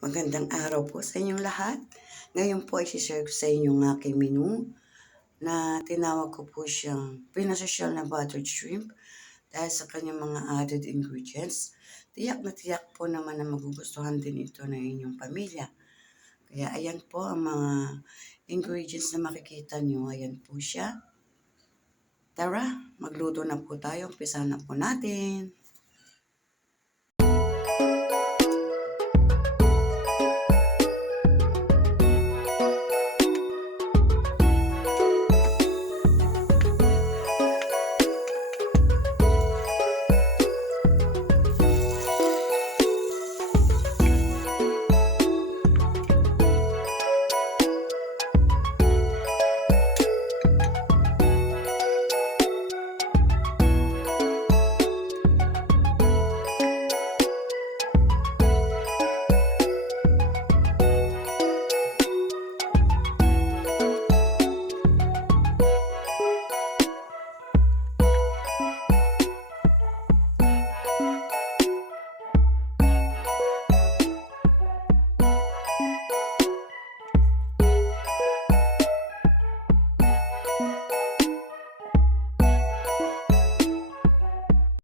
Magandang araw po sa inyong lahat. Ngayon po ay share ko sa inyo ang aking menu na tinawag ko po siyang pinasosyal na buttered shrimp dahil sa kanyang mga added ingredients. Tiyak na tiyak po naman na magugustuhan din ito ng inyong pamilya. Kaya ayan po ang mga ingredients na makikita nyo. Ayan po siya. Tara, magluto na po tayo. Umpisa na po natin.